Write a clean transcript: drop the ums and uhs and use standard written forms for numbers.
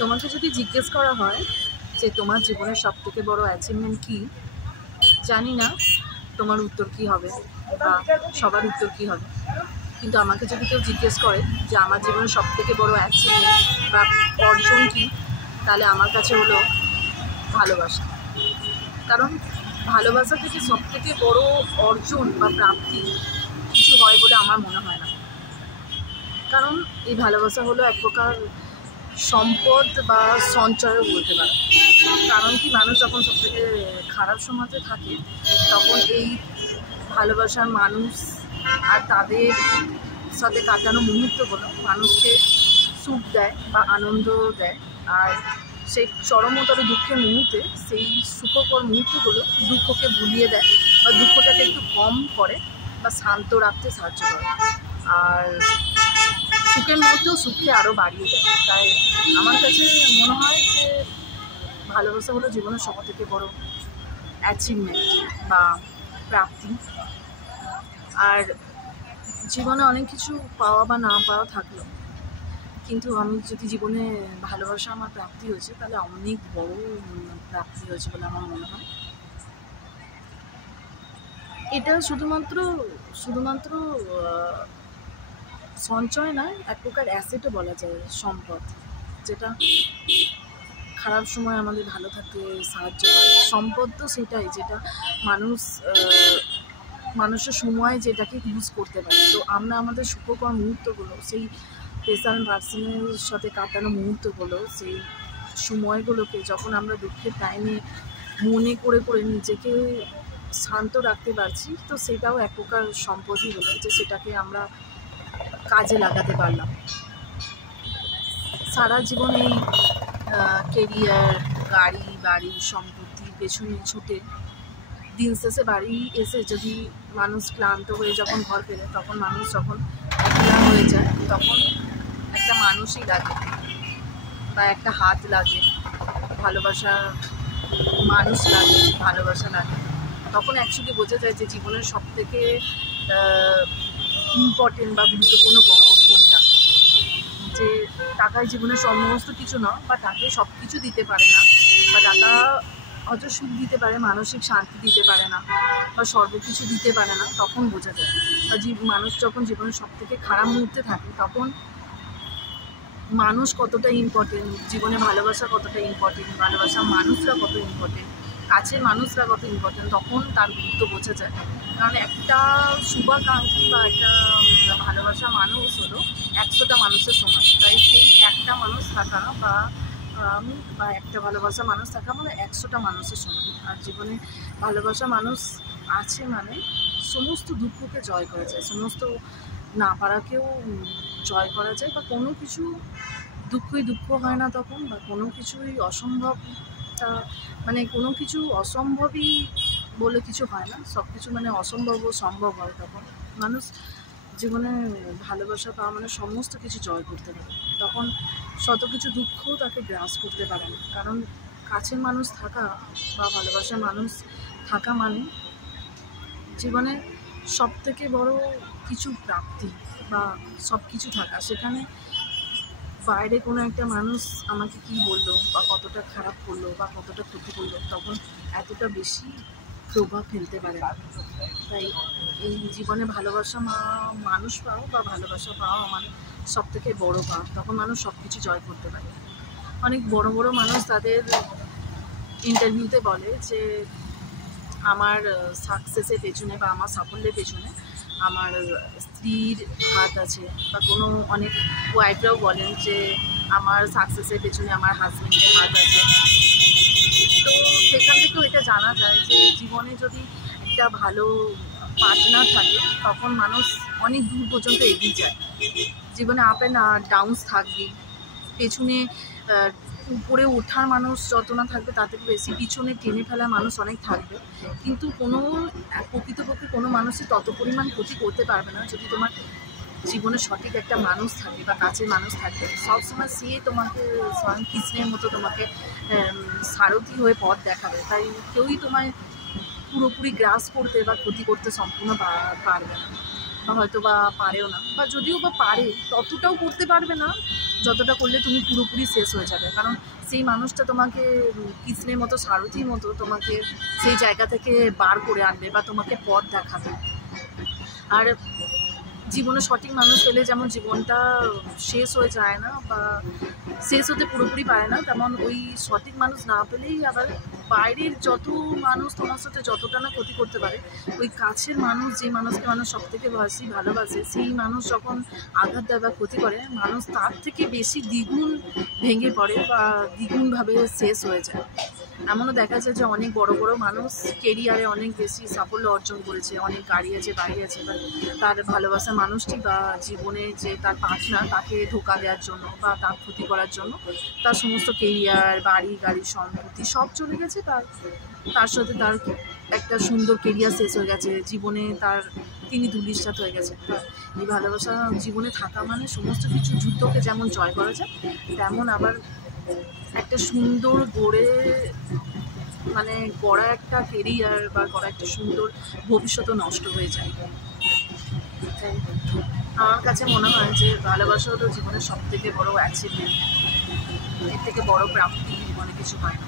তোমাকে যদি জিজ্ঞেস করা হয় যে তোমার জীবনের সবথেকে বড় অ্যাচিভমেন্ট কী, জানি না তোমার উত্তর কী হবে বা সবার উত্তর কী হবে। কিন্তু আমাকে যদি কেউ জিজ্ঞেস করে যে আমার জীবনের সবথেকে বড় অ্যাচিভমেন্ট বা অর্জন কী, তাহলে আমার কাছে হলো ভালোবাসা। কারণ ভালোবাসা থেকে সবথেকে বড় অর্জন বা প্রাপ্তি কিছু হয় বলে আমার মনে হয় না। কারণ এই ভালোবাসা হলো এক প্রকার সম্পদ বা সঞ্চয়ও বলতে পারে। কারণ কি, মানুষ যখন সবথেকে খারাপ সমাজে থাকে তখন এই ভালোবাসার মানুষ আর তাদের সাথে কাটানো মুহূর্তগুলো মানুষকে সুখ দেয় বা আনন্দ দেয়। আর সেই চরমতর দুঃখের মুহূর্তে সেই সুখকর মুহূর্তগুলো দুঃখকে ভুলিয়ে দেয় বা দুঃখটাকে একটু কম করে বা শান্ত রাখতে সাহায্য করে। আর সুখের মুহূর্তেও সুখকে আরও বাড়িয়ে দেয়। তাই আমার কাছে মনে হয় যে ভালোবাসা হলো জীবনের সবথেকে বড় অ্যাচিভমেন্ট বা প্রাপ্তি। আর জীবনে অনেক কিছু পাওয়া বা না পাওয়া থাকলো, কিন্তু আমি যদি জীবনে ভালোবাসা আমার প্রাপ্তি হয়েছে, তাহলে অনেক বড় প্রাপ্তি হয়েছে বলে আমার মনে হয়। এটা শুধুমাত্র সঞ্চয় নয়, এক প্রকার অ্যাসেটও বলা যায়, সম্পদ, যেটা খারাপ সময় আমাদের ভালো থাকতে সাহায্য করে। সম্পদ তো সেটাই যেটা মানুষের সময় যেটাকে ইউজ করতে পারে। তো আমরা আমাদের সুখকর মুহূর্তগুলো, সেই স্পেশাল পার্সনের সাথে কাটানো মুহূর্তগুলো, সেই সময়গুলোকে যখন আমরা দুঃখের টাইমে মনে করে নিজেকে শান্ত রাখতে পারছি, তো সেটাও এক প্রকার সম্পদই হলো, যে সেটাকে আমরা কাজে লাগাতে পারলাম। সারা জীবন এই কেরিয়ার, গাড়ি বাড়ি সম্পত্তির পেছনে ছুটে দিন শেষে বাড়ি এসে যদি মানুষ ক্লান্ত হয়ে যখন ঘর ফেরে, তখন মানুষ যখন একলা হয়ে যায়, তখন একটা মানুষই লাগে বা একটা হাত লাগে, ভালোবাসার মানুষ লাগে, ভালোবাসা লাগে। তখন অ্যাকচুয়ালি বোঝা যায় যে জীবনের সবথেকে ইম্পর্টেন্ট বা গুরুত্বপূর্ণ কোনটা। যে টাকায় জীবনের সমস্ত কিছু না, বা টাকা সব কিছু দিতে পারে না, বা টাকা হয়তো সুখ দিতে পারে, মানসিক শান্তি দিতে পারে না, বা সর্বকিছু দিতে পারে না। তখন বোঝা যায়, বা মানুষ যখন জীবনের সবথেকে খারাপ মুহূর্তে থাকে, তখন মানুষ কতটা ইম্পর্টেন্ট, জীবনে ভালোবাসা কতটা ইম্পর্টেন্ট, ভালোবাসার মানুষরা কত ইম্পর্টেন্ট, কাছের মানুষরা কত ইম্পর্টেন্ট, তখন তার গুরুত্ব বোঝা যায়। কারণ একটা শুভাকাঙ্ক্ষী বা একটা ভালোবাসা মানুষ হলো 100টা মানুষের সমান। তাই সেই একটা মানুষ থাকা বা একটা ভালোবাসা মানুষ থাকা মানে 100টা মানুষের সমান। আর জীবনে ভালোবাসা মানুষ আছে মানে সমস্ত দুঃখকে জয় করা যায়, সমস্ত না পারাকেও জয় করা যায়, বা কোনো কিছু দুঃখ হয় না তখন, বা কোনো কিছুই অসম্ভব, মানে কোনো কিছু অসম্ভবই বলে কিছু হয় না, সব কিছু মানে অসম্ভব ও সম্ভব হয়। তখন মানুষ জীবনে ভালোবাসা পাওয়া মানে সমস্ত কিছু জয় করতে পারে। তখন শত কিছু দুঃখও তাকে গ্রাস করতে পারে না। কারণ কাছের মানুষ থাকা বা ভালোবাসার মানুষ থাকা মানে জীবনে সবথেকে বড় কিছু প্রাপ্তি বা সব কিছু থাকা। সেখানে বাইরে কোনো একটা মানুষ আমাকে কী বললো বা কতটা খারাপ করলো বা কতটা ক্ষতি করলো, তখন এতটা বেশি প্রভাব ফেলতে পারে না। তাই এই জীবনে ভালোবাসা মানুষ পাওয়া বা ভালোবাসা পাওয়া মানে সবথেকে বড় পাওয়া। তখন মানুষ সব কিছু জয় করতে পারে। অনেক বড় মানুষ তাদের ইন্টারভিউতে বলে যে আমার সাকসেসের পেছনে বা আমার সাফল্যের পেছনে আমার স্ত্রীর হাত আছে, বা কোনো অনেক ওয়াইফরাও বলেন যে আমার সাকসেসের পেছনে আমার হাজব্যান্ডের হাত আছে। তো সেখান থেকেও এটা জানা যায় যে জীবনে যদি একটা ভালো পার্টনার থাকে, তখন মানুষ অনেক দূর পর্যন্ত এগিয়ে যায়। জীবনে আপ অ্যান্ড ডাউনস থাকবে, পেছনে উপরে ওঠার মানুষ যত না থাকবে, তার থেকে বেশি পিছনে টেনে ফেলার মানুষ অনেক থাকবে। কিন্তু প্রকৃতপক্ষে কোনো মানুষই তত পরিমাণ ক্ষতি করতে পারবে না যদি তোমার জীবনে সঠিক একটা মানুষ থাকে বা কাছের মানুষ থাকে। সবসময় সে তোমাকে স্বয়ং কৃষ্ণের মতো তোমাকে সারথি হয়ে পথ দেখাবে। তাই কেউই তোমায় পুরোপুরি গ্রাস করতে বা ক্ষতি করতে সম্পূর্ণ পারবে না, বা হয়তো বা পারেও না, বা যদিও বা পারে ততটাও করতে পারবে না যতটা করলে তুমি পুরোপুরি শেষ হয়ে যাবে, কারণ সেই মানুষটা তোমাকে কৃষ্ণের মতো সারথীর মতো তোমাকে সেই জায়গা থেকে বার করে আনবে বা তোমাকে পথ দেখাবে। আর জীবনে সঠিক মানুষ পেলে যেমন জীবনটা শেষ হয়ে যায় না বা শেষ হতে পুরোপুরি পারে না, তেমন ওই সঠিক মানুষ না পেলেই আবার বাইরের যত মানুষ তোমার সাথে যতটা না ক্ষতি করতে পারে, ওই কাছের মানুষ যে মানুষকে মানুষ সব থেকে ভালোবাসে সেই মানুষ যখন আঘাত দেয় বা ক্ষতি করে, মানুষ তার থেকে বেশি দ্বিগুণ ভেঙে পড়ে বা দ্বিগুণভাবে শেষ হয়ে যায়। এমনও দেখা যায় যে অনেক বড় বড় মানুষ কেরিয়ারে অনেক বেশি সাফল্য অর্জন করেছে, অনেক গাড়ি আছে বাড়ি আছে, বা তার ভালোবাসার মানুষটি বা জীবনে যে তার পার্টনার তাকে ধোঁকা দেওয়ার জন্য বা তার ক্ষতি করার জন্য তার সমস্ত কেরিয়ার বাড়ি গাড়ি সম্পত্তি সব চলে গেছে, তার সাথে তার একটা সুন্দর কেরিয়ার শেষ হয়ে গেছে, জীবনে তিনি ধূলিসাৎ হয়ে গেছে। এই ভালোবাসা জীবনে থাকা মানে সমস্ত কিছু যুদ্ধকে যেমন জয় করা যায়, তেমন আবার একটা সুন্দর গড়া একটা কেরিয়ার বা গড়া একটা সুন্দর ভবিষ্যৎও নষ্ট হয়ে যায়। তাই আমার কাছে মনে হয় যে ভালোবাসা হলো জীবনের সব থেকে বড় অ্যাচিভমেন্ট, এর থেকে বড় প্রাপ্তি জীবনে কিছু হয় না।